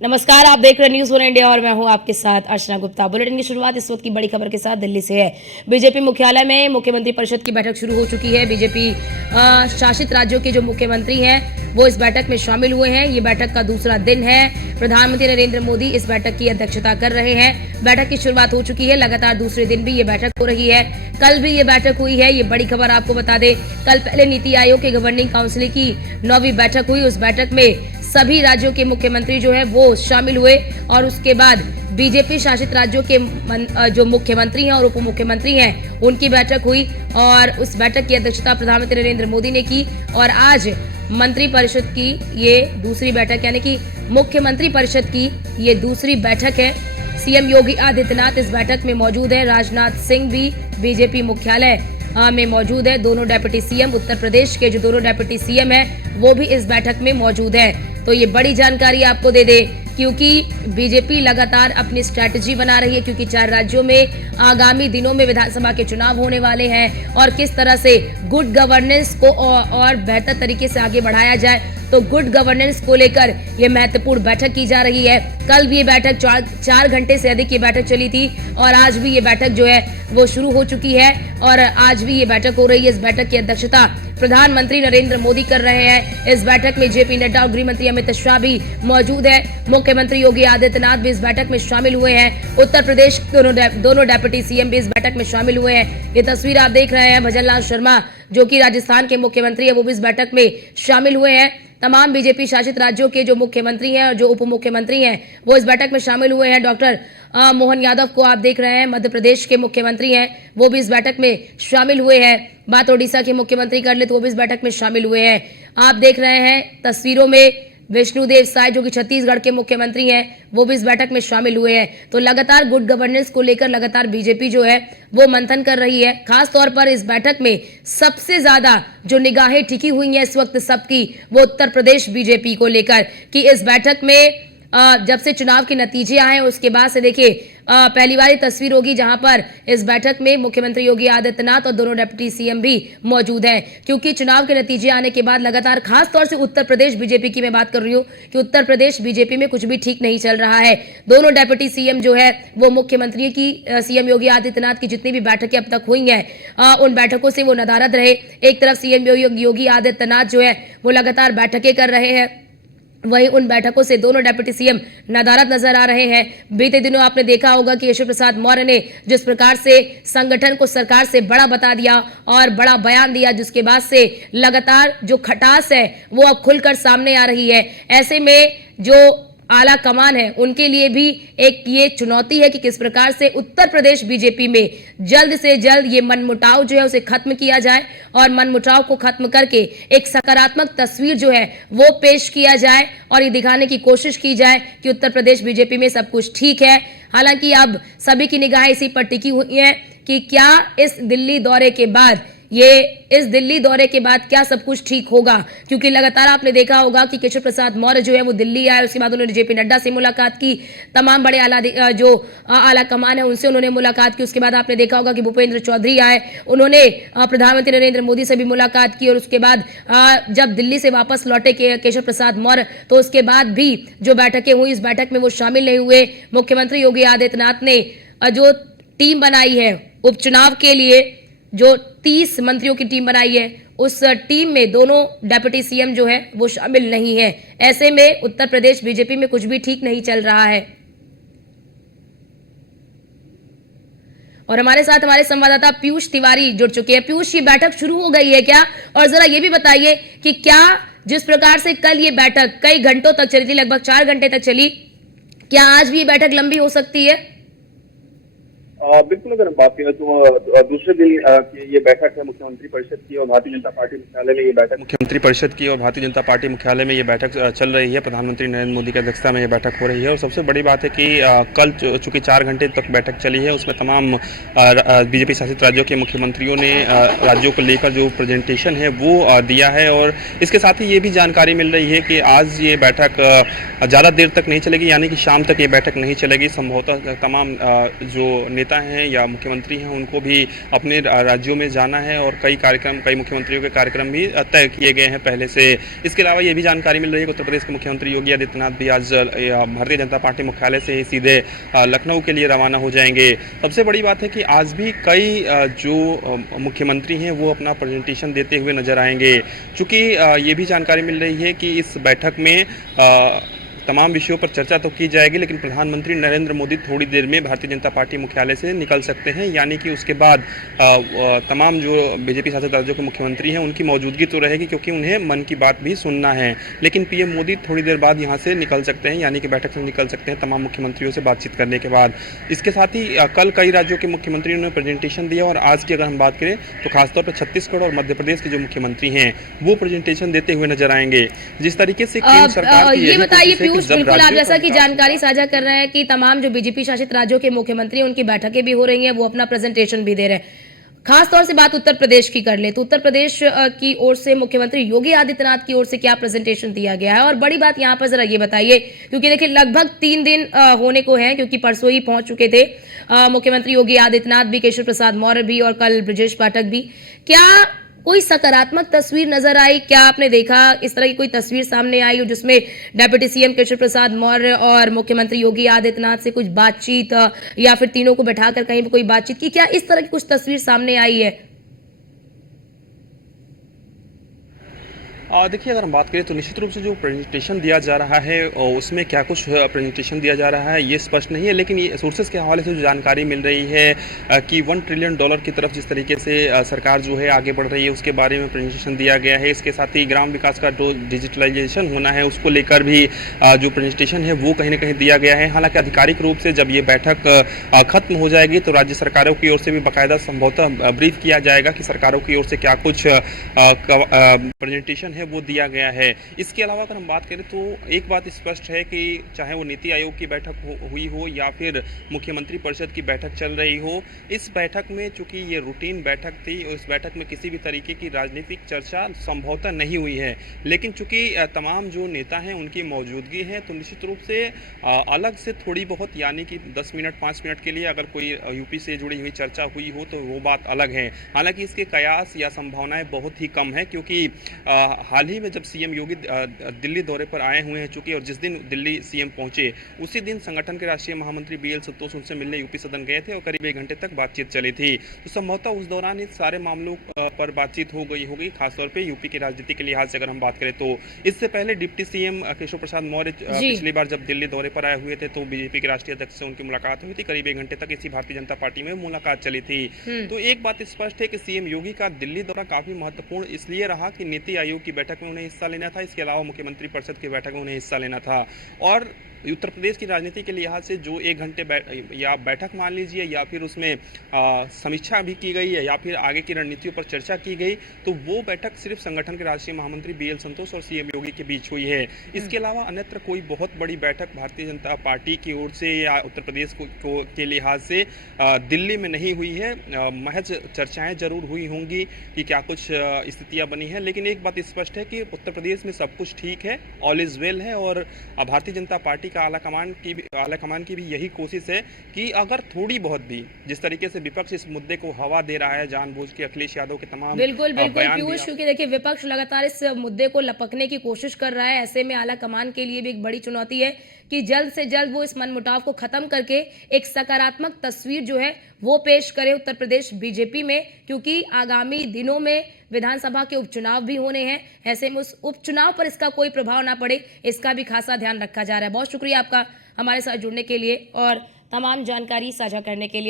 नमस्कार, आप देख रहे हैं न्यूज़ वन इंडिया और मैं हूं आपके साथ अर्चना गुप्ता। बुलेटिन की शुरुआत इस वक्त की बड़ी खबर के साथ दिल्ली से है। बीजेपी मुख्यालय में मुख्यमंत्री परिषद की बैठक शुरू हो चुकी है। बीजेपी शासित राज्यों के जो मुख्यमंत्री हैं वो इस बैठक में शामिल हुए हैं। ये बैठक का दूसरा दिन है। प्रधानमंत्री नरेंद्र मोदी इस बैठक की अध्यक्षता कर रहे हैं। बैठक की शुरुआत हो चुकी है। लगातार दूसरे दिन भी ये बैठक हो रही है। कल भी ये बैठक हुई है। ये बड़ी खबर आपको बता दें, कल पहले नीति आयोग के गवर्निंग काउंसिल की 9वीं बैठक हुई। उस बैठक में सभी राज्यों के मुख्यमंत्री जो है वो शामिल हुए और उसके बाद बीजेपी शासित राज्यों के जो मुख्यमंत्री हैं और उप मुख्यमंत्री हैं उनकी बैठक हुई और उस बैठक की अध्यक्षता प्रधानमंत्री नरेंद्र मोदी ने की। और आज मंत्री परिषद की ये दूसरी बैठक यानी कि मुख्यमंत्री परिषद की ये दूसरी बैठक है। सीएम योगी आदित्यनाथ इस बैठक में मौजूद है। राजनाथ सिंह भी बीजेपी मुख्यालय में मौजूद है। दोनों डेप्यूटी सीएम उत्तर प्रदेश के जो दोनों डेप्यूटी सीएम हैं वो भी इस बैठक में मौजूद है। तो ये बड़ी जानकारी आपको दे दे क्योंकि बीजेपी लगातार अपनी स्ट्रैटेजी बना रही है, क्योंकि 4 राज्यों में आगामी दिनों में विधानसभा के चुनाव होने वाले हैं और किस तरह से गुड गवर्नेंस को और बेहतर तरीके से आगे बढ़ाया जाए। तो गुड गवर्नेंस को लेकर ये महत्वपूर्ण बैठक की जा रही है। कल भी ये बैठक 4 घंटे से अधिक ये बैठक चली थी और आज भी ये बैठक जो है वो शुरू हो चुकी है और आज भी ये बैठक हो रही है। इस बैठक की अध्यक्षता प्रधानमंत्री नरेंद्र मोदी कर रहे हैं। इस बैठक में जेपी नड्डा और गृह मंत्री अमित शाह भी मौजूद है। मुख्यमंत्री योगी आदित्यनाथ भी इस बैठक में शामिल हुए हैं। उत्तर प्रदेश दोनों डेप्यूटी सीएम भी इस बैठक में शामिल हुए हैं। ये तस्वीर आप देख रहे हैं, भजनलाल शर्मा जो कि राजस्थान के मुख्यमंत्री है वो भी इस बैठक में शामिल हुए हैं। तमाम बीजेपी शासित राज्यों के जो मुख्यमंत्री हैं और जो उप मुख्यमंत्री हैं वो इस बैठक में शामिल हुए हैं। डॉक्टर मोहन यादव को आप देख रहे हैं, मध्य प्रदेश के मुख्यमंत्री हैं, वो भी इस बैठक में शामिल हुए हैं। बात ओडिशा के मुख्यमंत्री कर ले तो वो भी इस बैठक में शामिल हुए हैं। आप देख रहे हैं तस्वीरों में विष्णुदेव साय जो कि छत्तीसगढ़ के मुख्यमंत्री हैं वो भी इस बैठक में शामिल हुए हैं। तो लगातार गुड गवर्नेंस को लेकर लगातार बीजेपी जो है वो मंथन कर रही है। खास तौर पर इस बैठक में सबसे ज्यादा जो निगाहें टिकी हुई हैं इस वक्त सबकी वो उत्तर प्रदेश बीजेपी को लेकर कि इस बैठक में जब से चुनाव के नतीजे आए हैं उसके बाद से देखिए पहली बार तस्वीर होगी जहां पर इस बैठक में मुख्यमंत्री योगी आदित्यनाथ और दोनों डेप्यूटी सीएम भी मौजूद हैं, क्योंकि चुनाव के नतीजे आने के बाद लगातार खास तौर से उत्तर प्रदेश बीजेपी की मैं बात कर रही हूं कि उत्तर प्रदेश बीजेपी में कुछ भी ठीक नहीं चल रहा है। दोनों डेप्यूटी सीएम जो है वो मुख्यमंत्री की सीएम योगी आदित्यनाथ की जितनी भी बैठकें अब तक हुई हैं उन बैठकों से वो नदारद रहे। एक तरफ सीएम योगी आदित्यनाथ जो है वो लगातार बैठकें कर रहे हैं, वहीं उन बैठकों से दोनों डेप्यूटी सीएम नदारद नजर आ रहे हैं। बीते दिनों आपने देखा होगा कि यशवंत प्रसाद मौर्य ने जिस प्रकार से संगठन को सरकार से बड़ा बता दिया और बड़ा बयान दिया, जिसके बाद से लगातार जो खटास है वो अब खुलकर सामने आ रही है। ऐसे में जो आला कमान है उनके लिए भी एक ये चुनौती है कि किस प्रकार से उत्तर प्रदेश बीजेपी में जल्द से जल्द ये मनमुटाव जो है उसे खत्म किया जाए और मनमुटाव को खत्म करके एक सकारात्मक तस्वीर जो है वो पेश किया जाए और ये दिखाने की कोशिश की जाए कि उत्तर प्रदेश बीजेपी में सब कुछ ठीक है। हालांकि अब सभी की निगाहें इसी पर टिकी हुई हैं कि क्या इस दिल्ली दौरे के बाद क्या सब कुछ ठीक होगा, क्योंकि लगातार आपने देखा होगा कि केशव प्रसाद मौर्य जो है वो दिल्ली आए, उसके बाद उन्होंने जेपी नड्डा से मुलाकात की, तमाम बड़े आला कमान है उनसे उन्होंने मुलाकात की। उसके बाद आपने देखा होगा कि भूपेंद्र चौधरी आए, उन्होंने प्रधानमंत्री नरेंद्र मोदी से भी मुलाकात की और उसके बाद जब दिल्ली से वापस लौटे केशव प्रसाद मौर्य तो उसके बाद भी जो बैठकें हुई इस बैठक में वो शामिल नहीं हुए। मुख्यमंत्री योगी आदित्यनाथ ने जो टीम बनाई है उपचुनाव के लिए, जो 30 मंत्रियों की टीम बनाई है, उस टीम में दोनों डेप्यूटी सीएम जो है वो शामिल नहीं है। ऐसे में उत्तर प्रदेश बीजेपी में कुछ भी ठीक नहीं चल रहा है। और हमारे साथ हमारे संवाददाता पीयूष तिवारी जुड़ चुके हैं। पीयूष, ये बैठक शुरू हो गई है क्या? और जरा ये भी बताइए कि क्या जिस प्रकार से कल ये बैठक कई घंटों तक चली थी, लगभग 4 घंटे तक चली, क्या आज भी ये बैठक लंबी हो सकती है? बिल्कुल, अगर हम बात करें तो दूसरे दिन की ये बैठक है मुख्यमंत्री परिषद की और भारतीय जनता पार्टी मुख्यालय में ये बैठक मुख्यमंत्री परिषद की और भारतीय जनता पार्टी मुख्यालय में ये बैठक चल रही है। प्रधानमंत्री नरेंद्र मोदी की अध्यक्षता में ये बैठक हो रही है और सबसे बड़ी बात है कि कल चूंकि 4 घंटे तक बैठक चली है उसमें तमाम बीजेपी शासित राज्यों के मुख्यमंत्रियों ने राज्यों को लेकर जो प्रेजेंटेशन है वो दिया है और इसके साथ ही ये भी जानकारी मिल रही है कि आज ये बैठक ज़्यादा देर तक नहीं चलेगी, यानी कि शाम तक ये बैठक नहीं चलेगी। संभवतः तमाम जो नेता हैं या मुख्यमंत्री हैं उनको भी अपने राज्यों में जाना है और कई मुख्यमंत्रियों के कार्यक्रम भी तय किए गए हैं पहले से। इसके अलावा ये भी जानकारी मिल रही है कि उत्तर प्रदेश के मुख्यमंत्री योगी आदित्यनाथ भी आज भारतीय जनता पार्टी मुख्यालय से ही सीधे लखनऊ के लिए रवाना हो जाएंगे। सबसे बड़ी बात है कि आज भी कई जो मुख्यमंत्री हैं वो अपना प्रेजेंटेशन देते हुए नजर आएंगे। चूँकि ये भी जानकारी मिल रही है कि इस बैठक में तमाम विषयों पर चर्चा तो की जाएगी, लेकिन प्रधानमंत्री नरेंद्र मोदी थोड़ी देर में भारतीय जनता पार्टी मुख्यालय से निकल सकते हैं, यानी कि उसके बाद तमाम जो बीजेपी शासित राज्यों के मुख्यमंत्री हैं उनकी मौजूदगी तो रहेगी, क्योंकि उन्हें मन की बात भी सुनना है। लेकिन पीएम मोदी थोड़ी देर बाद यहाँ से निकल सकते हैं, यानी कि बैठक से निकल सकते हैं तमाम मुख्यमंत्रियों से बातचीत करने के बाद। इसके साथ ही कल कई राज्यों के मुख्यमंत्रियों ने प्रेजेंटेशन दिया और आज की अगर हम बात करें तो खासतौर पर छत्तीसगढ़ और मध्य प्रदेश के जो मुख्यमंत्री हैं वो प्रेजेंटेशन देते हुए नजर आएंगे। जिस तरीके से केंद्र सरकार की ये यही बताइए कोशिश है कि पीयूष, जब बिल्कुल आप राज्यों जैसा का कि विकास जानकारी साझा कर रहे हैं कि तमाम जो बीजेपी शासित राज्यों के मुख्यमंत्री हैं उनकी बैठकें भी हो रही हैं, वो अपना प्रेजेंटेशन भी दे रहे हैं। खास तौर से बात उत्तर प्रदेश की कर ले तो उत्तर प्रदेश की ओर से मुख्यमंत्री योगी आदित्यनाथ की ओर से क्या प्रेजेंटेशन दिया गया है? और बड़ी बात यहाँ पर जरा ये बताइए, क्योंकि देखिए लगभग 3 दिन होने को हैं, क्योंकि परसों ही पहुंच चुके थे मुख्यमंत्री योगी आदित्यनाथ भी, केशव प्रसाद मौर्य भी और कल ब्रजेश पाठक भी। क्या कोई सकारात्मक तस्वीर नजर आई? क्या आपने देखा इस तरह की कोई तस्वीर सामने आई हो जिसमें डेप्यूटी सीएम केशव प्रसाद मौर्य और मुख्यमंत्री योगी आदित्यनाथ से कुछ बातचीत या फिर तीनों को बैठाकर कहीं पे कोई बातचीत की? क्या इस तरह की कुछ तस्वीर सामने आई है? देखिए, अगर हम बात करें तो निश्चित रूप से जो प्रेजेंटेशन दिया जा रहा है उसमें क्या कुछ प्रेजेंटेशन दिया जा रहा है ये स्पष्ट नहीं है, लेकिन ये सोर्सेज के हवाले से जो जानकारी मिल रही है कि $1 ट्रिलियन की तरफ जिस तरीके से सरकार जो है आगे बढ़ रही है उसके बारे में प्रेजेंटेशन दिया गया है। इसके साथ ही ग्राम विकास का जो डिजिटलाइजेशन होना है उसको लेकर भी जो प्रेजेंटेशन है वो कहीं ना कहीं दिया गया है। हालांकि आधिकारिक रूप से जब ये बैठक खत्म हो जाएगी तो राज्य सरकारों की ओर से भी बाकायदा संभवतः ब्रीफ किया जाएगा कि सरकारों की ओर से क्या कुछ प्रेजेंटेशन है वो दिया गया है। इसके अलावा अगर हम बात करें तो एक बात स्पष्ट है कि चाहे वो नीति आयोग की बैठक हुई हो या फिर मुख्यमंत्री परिषद की बैठक चल रही हो, इस बैठक में चूंकि ये रूटीन बैठक थी और इस बैठक में किसी भी तरीके की राजनीतिक चर्चा संभवतः नहीं हुई है, लेकिन चूंकि तमाम जो नेता हैं उनकी मौजूदगी है तो निश्चित रूप से अलग से थोड़ी बहुत, यानी कि 10 मिनट 5 मिनट के लिए अगर कोई यूपी से जुड़ी हुई चर्चा हुई हो तो वो बात अलग है। हालांकि इसके कयास या संभावनाएं बहुत ही कम है, क्योंकि हाल ही में जब सीएम योगी दिल्ली दौरे पर आए हुए हैं चूंकि, और जिस दिन दिल्ली सीएम पहुंचे उसी दिन संगठन के राष्ट्रीय महामंत्री बीएल संतोष उनसे मिलने यूपी सदन गए थे और करीब 1 घंटे तक बातचीत चली थी। तो संभवतः उस दौरान इस सारे मामलों पर बातचीत हो गई होगी, खासतौर पर यूपी की राजनीति के लिहाज से अगर हम बात करें तो। इससे पहले डिप्टी सीएम केशव प्रसाद मौर्य पिछली बार जब दिल्ली दौरे पर आए हुए थे तो बीजेपी के राष्ट्रीय अध्यक्ष से उनकी मुलाकात हुई थी, करीब 1 घंटे तक इसी भारतीय जनता पार्टी में मुलाकात चली थी। तो एक बात स्पष्ट है कि सीएम योगी का दिल्ली दौरा काफी महत्वपूर्ण इसलिए रहा कि नीति आयोग की बैठक में उन्हें हिस्सा लेना था, इसके अलावा मुख्यमंत्री परिषद की बैठक में उन्हें हिस्सा लेना था। और उत्तर प्रदेश की राजनीति के लिहाज से जो 1 घंटे या बैठक मान लीजिए या फिर उसमें समीक्षा भी की गई है या फिर आगे की रणनीतियों पर चर्चा की गई, तो वो बैठक सिर्फ संगठन के राष्ट्रीय महामंत्री बीएल संतोष और सीएम योगी के बीच हुई है। इसके अलावा अन्यत्र कोई बहुत बड़ी बैठक भारतीय जनता पार्टी की ओर से या उत्तर प्रदेश के लिहाज से दिल्ली में नहीं हुई है। महज चर्चाएं जरूर हुई होंगी कि क्या कुछ स्थितियां बनी हैं, लेकिन एक बात स्पष्ट है कि उत्तर प्रदेश में सब कुछ ठीक है, ऑल इज वेल है। और भारतीय जनता पार्टी का आला कमान की भी यही कोशिश है कि अगर थोड़ी बहुत भी, जिस तरीके से विपक्ष इस मुद्दे को हवा दे रहा है जानबूझ के, अखिलेश यादव के तमाम बिल्कुल पीयूष, क्योंकि देखिए विपक्ष लगातार इस मुद्दे को लपकने की कोशिश कर रहा है, ऐसे में आला कमान के लिए भी एक बड़ी चुनौती है कि जल्द से जल्द वो इस मनमुटाव को खत्म करके एक सकारात्मक तस्वीर जो है वो पेश करे उत्तर प्रदेश बीजेपी में, क्योंकि आगामी दिनों में विधानसभा के उपचुनाव भी होने हैं। ऐसे में उस उपचुनाव पर इसका कोई प्रभाव ना पड़े, इसका भी खासा ध्यान रखा जा रहा है। बहुत शुक्रिया आपका हमारे साथ जुड़ने के लिए और तमाम जानकारी साझा करने के लिए।